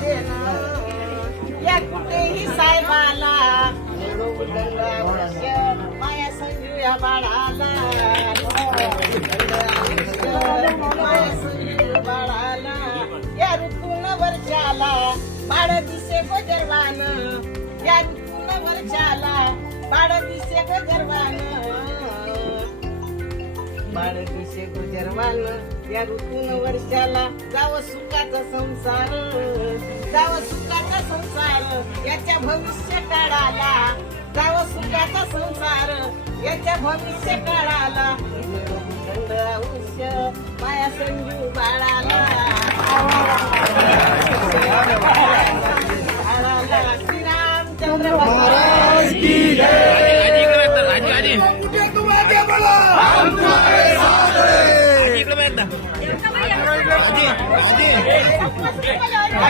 देणं या कुठेही साहेबाला. माया संजू या बाळाला. माया संजू बाळाला. या ऋतून वर्षाला बाळ दिसे गोजरवान या ऋतून वर्षाला बाळ दिसे गोजरवान बाळ दिसे गुजरवान या ऋतून वर्षाला जावं सुखाचा संसार. संसार याच्या भविष्य काळाला. जाव सुखाचा संसार याच्या भविष्य काळाला. थंड आयुष्य माया संजू बाळाला. श्रीरामचंद्र महाराज की